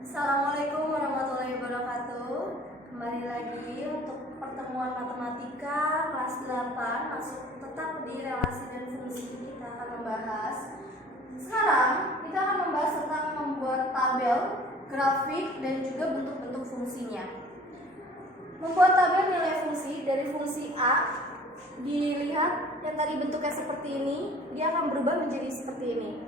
Assalamualaikum warahmatullahi wabarakatuh. Kembali lagi untuk pertemuan matematika kelas 8 masuk tetap di relasi dan fungsi. Kita akan membahas. Sekarang kita akan membahas tentang membuat tabel, grafik dan juga bentuk-bentuk fungsinya. Membuat tabel nilai fungsi dari fungsi A, dilihat yang tadi bentuknya seperti ini, dia akan berubah menjadi seperti ini.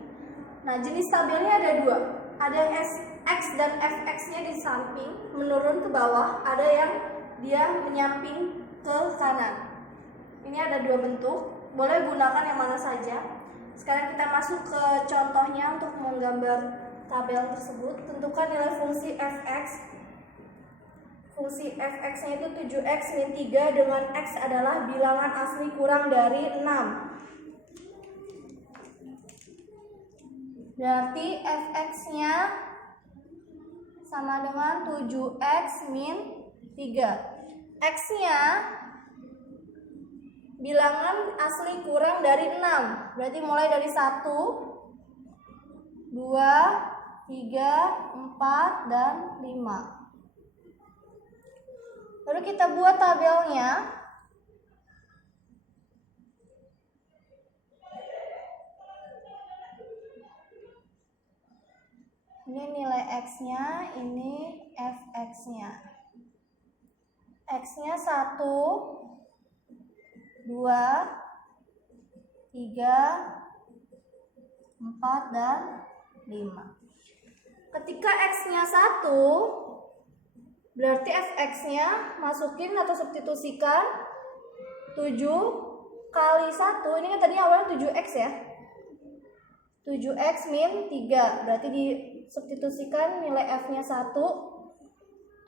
Nah, jenis tabelnya ada dua. Ada yang X dan Fx-nya di samping menurun ke bawah, ada yang dia menyamping ke kanan. Ini ada dua bentuk, boleh gunakan yang mana saja. Sekarang kita masuk ke contohnya untuk menggambar tabel tersebut. Tentukan nilai fungsi Fx. Fungsi Fx-nya itu 7x min 3 dengan x adalah bilangan asli kurang dari 6. Berarti Fx-nya sama dengan 7x min 3. X-nya bilangan asli kurang dari 6. Berarti mulai dari 1, 2, 3, 4, dan 5. Lalu kita buat tabelnya. Ini nilai X-nya, ini Fx-nya. X-nya 1, 2, 3, 4, dan 5. Ketika X-nya 1, berarti Fx-nya masukin atau substitusikan 7 kali 1. Ini kan tadi awalnya 7x ya. 7x min 3. Berarti disubstitusikan nilai F-nya 1.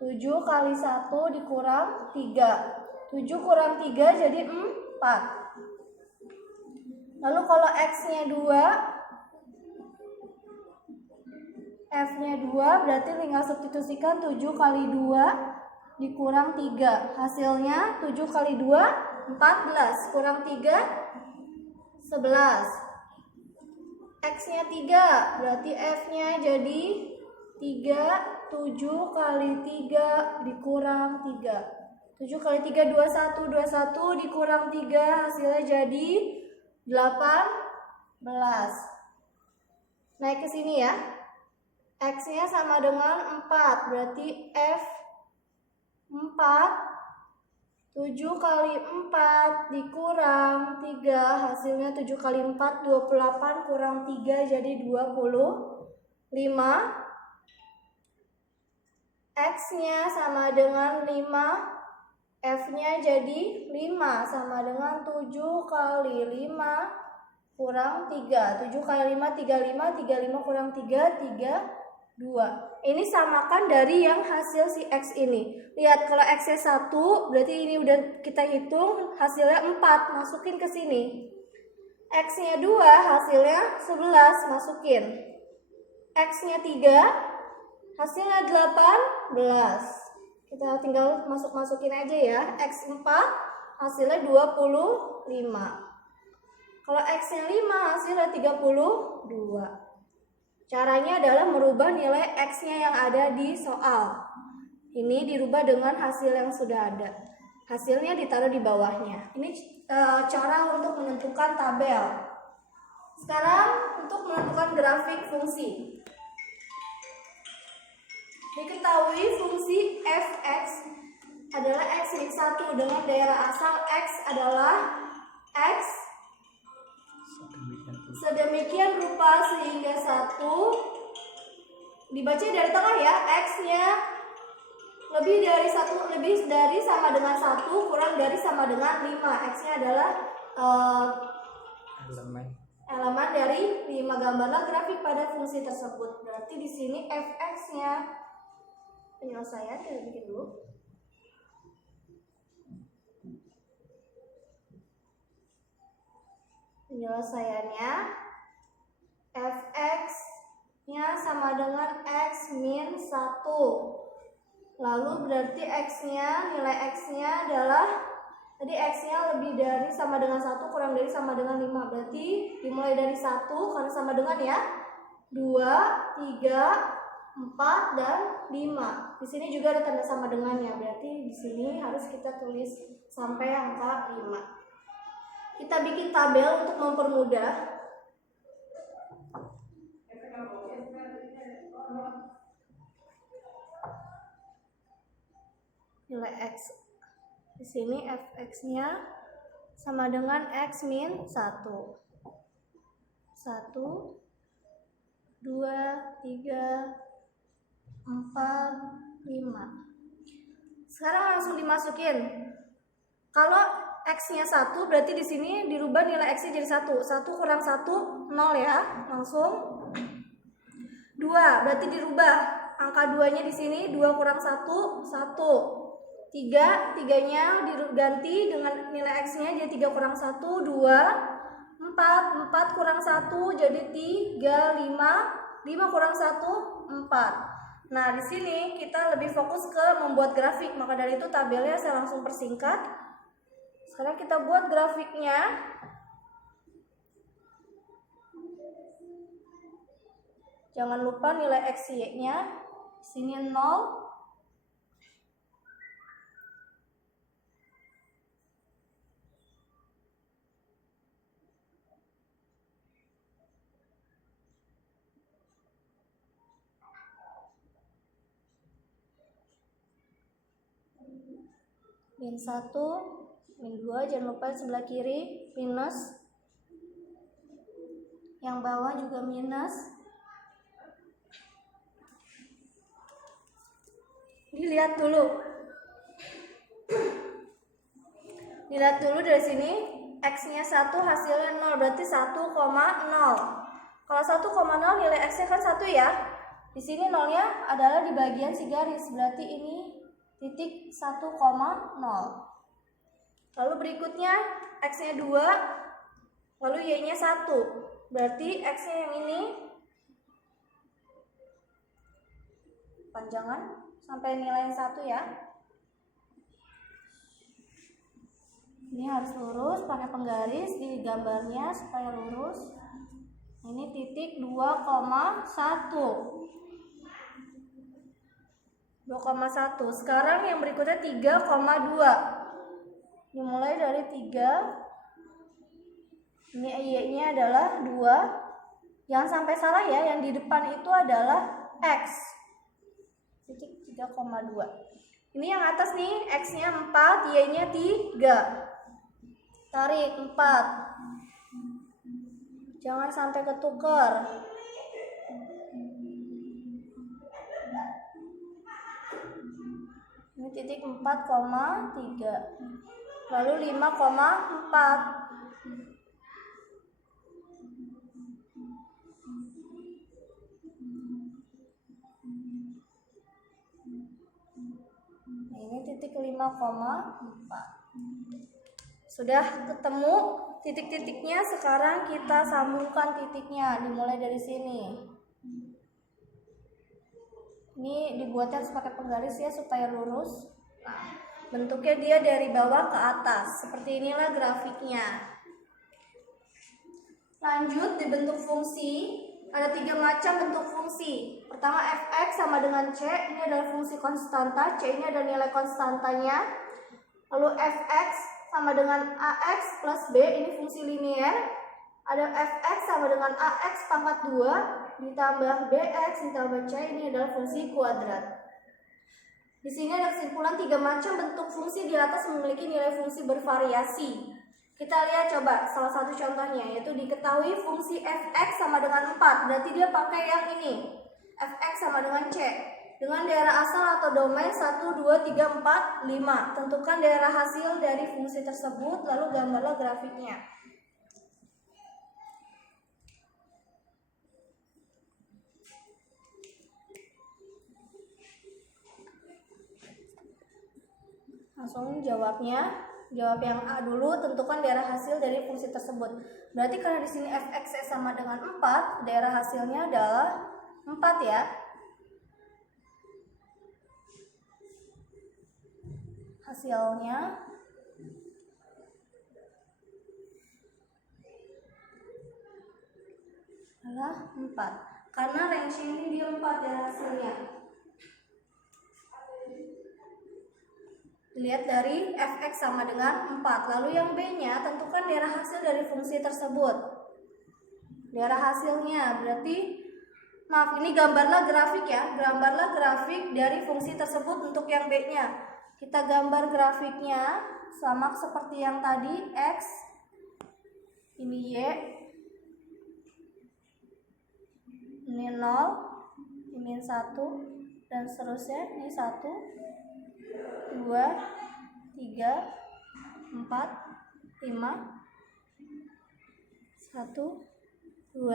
7 kali 1 dikurang 3. 7 kurang 3 jadi 4. Lalu kalau X-nya 2, F-nya 2, berarti tinggal substitusikan 7 kali 2 dikurang 3. Hasilnya 7 kali 2, 14. Kurang 3, 11. X-nya 3, berarti F-nya jadi 3. 7 kali 3 dikurang 3. 7 kali 3, 21. 21 dikurang 3, hasilnya jadi 18. Naik ke sini ya. X-nya sama dengan 4, berarti F 4. 7 kali 4 dikurang 3, hasilnya 7 kali 4, 28 kurang 3 jadi 25. X-nya sama dengan 5, F-nya jadi 5, sama dengan 7 kali 5 kurang 3. 7 kali 5, 35, 35 kurang 3, 32. Ini samakan dari yang hasil si X ini. Lihat, kalau X-nya 1, berarti ini udah kita hitung hasilnya 4, masukin ke sini. X-nya 2, hasilnya 11, masukin. X-nya 3, hasilnya 18. Kita tinggal masukin aja ya. X4, hasilnya 25. Kalau X-nya 5, hasilnya 32. Caranya adalah merubah nilai X-nya yang ada di soal. Ini dirubah dengan hasil yang sudah ada. Hasilnya ditaruh di bawahnya. Ini cara untuk menentukan tabel. Sekarang untuk menentukan grafik fungsi. Diketahui fungsi Fx adalah X min 1 dengan daerah asal X adalah X sedemikian rupa sehingga 1 dibaca dari tengah ya. X-nya lebih dari sama dengan 1 kurang dari sama dengan 5. X-nya adalah elemen dari 5. Gambarlah grafik pada fungsi tersebut. Berarti di sini Fx-nya, penyelesaian kita bikin dulu. Penyelesaiannya Fx-nya sama dengan X min 1. Lalu berarti X-nya, nilai X-nya adalah, tadi X-nya lebih dari sama dengan 1 kurang dari sama dengan 5. Berarti dimulai dari 1 karena sama dengan ya. 2, 3, 4 dan 5. Di sini juga ada tanda sama dengannya, berarti di sini harus kita tulis sampai angka 5. Kita bikin tabel untuk mempermudah. Nilai X. Di sini fx-nya sama dengan X min 1. 1, 2, 3, 4, 5. Sekarang langsung dimasukin. Kalau X-nya 1, berarti di sini dirubah nilai X-nya jadi 1. 1 kurang 1, 0 ya. Langsung. 2, berarti dirubah. Angka 2-nya di sini 2 kurang 1, 1. 3, 3-nya diganti dengan nilai X-nya jadi 3 kurang 1, 2. 4, 4 kurang 1 jadi 3, 5 kurang 1, 4. Nah, di sini kita lebih fokus ke membuat grafik, maka dari itu tabelnya saya langsung persingkat. Sekarang kita buat grafiknya. Jangan lupa nilai X, Y-nya. Sini 0. Min 1, min 2, jangan lupa sebelah kiri minus. Yang bawah juga minus. Dilihat dulu. Dilihat dulu dari sini, X-nya 1 hasilnya 0, berarti 1,0. Kalau 1,0 nilai X-nya kan 1 ya. Di sini 0-nya adalah di bagian si garis, berarti ini titik 1,0. Lalu berikutnya X-nya 2, lalu Y-nya 1. Berarti X-nya yang ini panjangan sampai nilai yang 1 ya. Ini harus lurus, pakai penggaris di gambarnya supaya lurus. Ini titik 2,1. 2,1. Sekarang yang berikutnya 3,2. Dimulai dari 3. Ini Y-nya adalah 2. Yang sampai salah ya, yang di depan itu adalah X. Titik 3,2. Ini yang atas nih, X-nya 4, Y-nya 3. Tarik 4. Jangan sampai ketukar. Ini titik 4,3. Lalu 5,4. Ini titik 5,4. Sudah ketemu titik-titiknya, sekarang kita sambungkan titiknya. Dimulai dari sini. Ini dibuatnya harus pakai penggaris ya supaya lurus. Nah, bentuknya dia dari bawah ke atas. Seperti inilah grafiknya. Lanjut di bentuk fungsi. Ada 3 macam bentuk fungsi. Pertama fx sama dengan c. Ini adalah fungsi konstanta. C ini adalah nilai konstantanya. Lalu fx sama dengan ax plus b, ini fungsi linear. Ada fx sama dengan ax pangkat 2 ditambah bx ditambah c, ini adalah fungsi kuadrat. Di sini ada kesimpulan 3 macam bentuk fungsi di atas memiliki nilai fungsi bervariasi. Kita lihat coba salah satu contohnya, yaitu diketahui fungsi fx sama dengan 4, berarti dia pakai yang ini. Fx sama dengan c. Dengan daerah asal atau domain 1, 2, 3, 4, 5. Tentukan daerah hasil dari fungsi tersebut, lalu gambarlah grafiknya. Langsung jawabnya. Jawab yang A dulu, tentukan daerah hasil dari fungsi tersebut. Berarti karena di sini fx sama dengan 4, daerah hasilnya adalah 4 ya. Hasilnya adalah 4. karena range ini dia 4 dari hasilnya. Lihat dari fx sama dengan 4. Lalu yang b-nya tentukan daerah hasil dari fungsi tersebut. Daerah hasilnya berarti, maaf, ini gambarlah grafik ya. Gambarlah grafik dari fungsi tersebut untuk yang b-nya. Kita gambar grafiknya sama seperti yang tadi, x, ini y, ini 0, ini 1, dan seterusnya. Ini 1, 2, 3, 4, 5, 1, 2,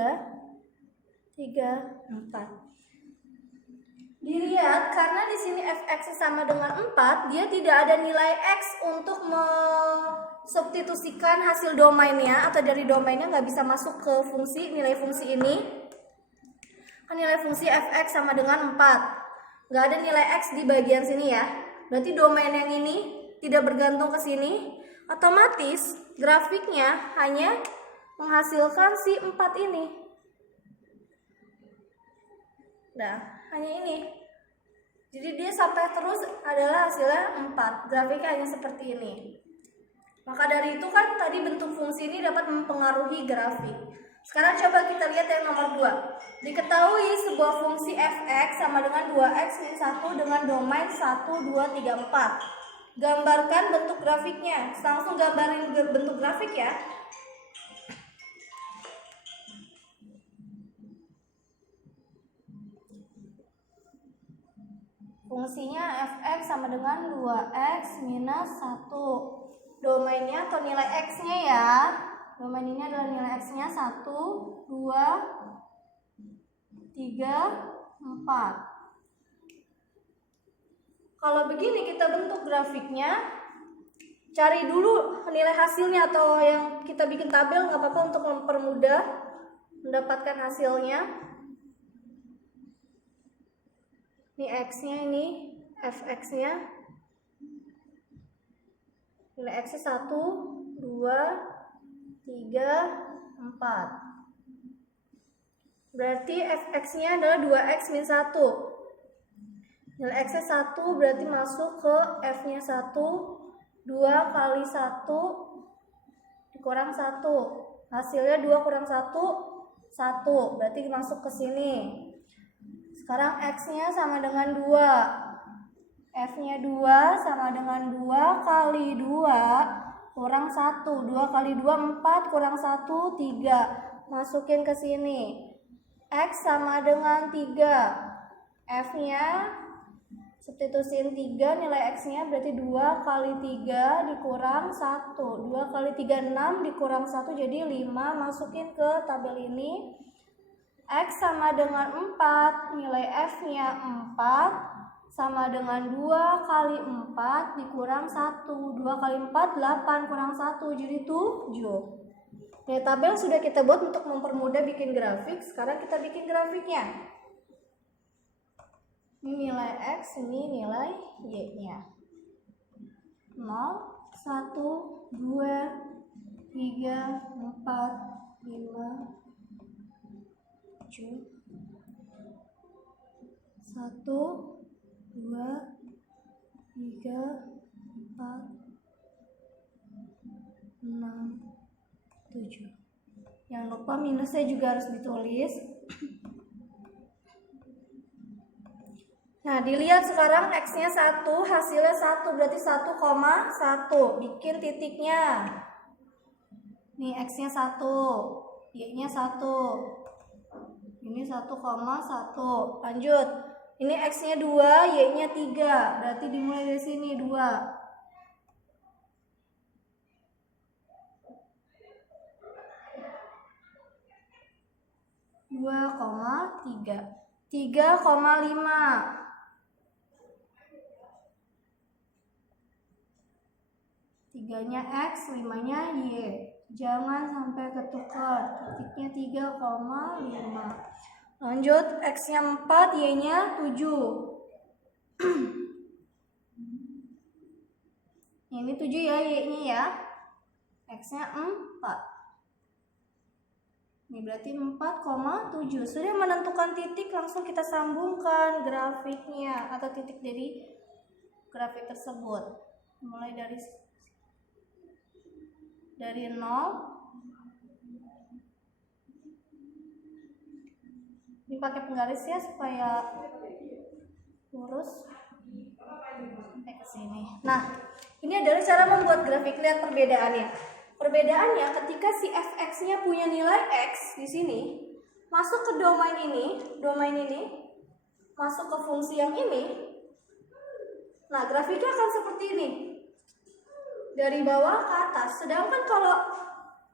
3, 4. Dilihat karena di sini fx sama dengan 4, dia tidak ada nilai x untuk mensubstitusikan hasil domainnya atau dari domainnya nggak bisa masuk ke fungsi, nilai fungsi ini. Kan nilai fungsi fx sama dengan 4. Nggak ada nilai x di bagian sini ya. Berarti domain yang ini tidak bergantung ke sini. Otomatis grafiknya hanya menghasilkan si 4 ini. Nah, hanya ini. Jadi dia sampai terus adalah hasilnya 4. Grafiknya hanya seperti ini. Maka dari itu kan tadi bentuk fungsi ini dapat mempengaruhi grafik. Sekarang coba kita lihat yang nomor 2. Diketahui sebuah fungsi fx sama dengan 2x min 1 dengan domain 1, 2, 3, 4. Gambarkan bentuk grafiknya. Langsung gambarin bentuk grafik ya. Fungsinya fx sama dengan 2x minus 1. Domainnya atau nilai x-nya ya. Domain ini adalah nilai x-nya 1, 2, 3, 4. Kalau begini kita bentuk grafiknya, cari dulu nilai hasilnya atau yang kita bikin tabel nggak apa-apa untuk mempermudah mendapatkan hasilnya. Ini x-nya, ini fx-nya. Nilai x-nya 1, 2, 3, 4. Berarti fx-nya adalah 2x min 1. Nilai x-nya 1 berarti masuk ke f-nya 1. 2 kali 1 dikurang 1. Hasilnya 2 kurang 1, 1. Berarti masuk ke sini. Sekarang x-nya sama dengan 2. F-nya 2 sama dengan 2 kali 2 kurang 1. 2 kali 2, 4, kurang 1, 3. Masukin ke sini. X sama dengan 3. F-nya substitusin 3, nilai X-nya berarti 2 kali 3 dikurang 1. 2 kali 3, 6, dikurang 1 jadi 5. Masukin ke tabel ini. X sama dengan 4, nilai F-nya 4. Sama dengan 2 kali 4 dikurang 1. 2 kali 4, 8, kurang 1, jadi 7. Nah, tabel sudah kita buat untuk mempermudah bikin grafik. Sekarang kita bikin grafiknya. Ini nilai X, ini nilai Y-nya. 0, 1, 2, 3, 4, 5, 7. 1, 2, 3, 4, 6, 7. Jangan lupa minusnya juga harus ditulis. Nah, dilihat sekarang X-nya 1, hasilnya 1, berarti 1,1. Bikin titiknya. Nih, X-nya 1, Y-nya 1. Ini 1,1. Lanjut. Ini X-nya 2, Y-nya 3. Berarti dimulai dari sini 2. 2,3. 3,5. 3-nya X, 5-nya Y. Jangan sampai ketukar. Titiknya 3,5. Lanjut, X-nya 4, Y-nya 7. Ini 7 ya, Y-nya ya. X-nya 4. Ini berarti 4,7. Sudah menentukan titik, langsung kita sambungkan grafiknya atau titik dari grafik tersebut. Mulai dari 0. Ini pakai penggaris ya supaya lurus sampai ke sini. Nah, ini adalah cara membuat grafik. Lihat perbedaannya. Perbedaannya ketika si fx-nya punya nilai x di sini, masuk ke domain ini, masuk ke fungsi yang ini. Nah, grafiknya akan seperti ini. Dari bawah ke atas. Sedangkan kalau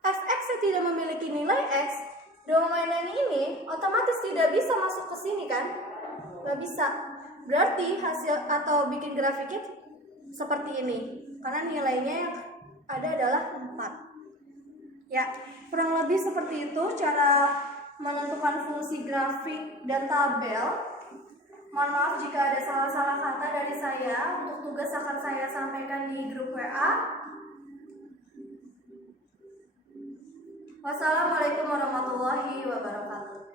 fx-nya tidak memiliki nilai x, domain ini otomatis tidak bisa masuk ke sini kan? Nggak bisa. Berarti hasil atau bikin grafiknya seperti ini. Karena nilainya yang ada adalah 4. Ya, kurang lebih seperti itu cara menentukan fungsi grafik dan tabel. Mohon maaf jika ada salah-salah kata dari saya. Untuk tugas akan saya sampaikan di grup WA. Wassalamualaikum warahmatullahi wabarakatuh.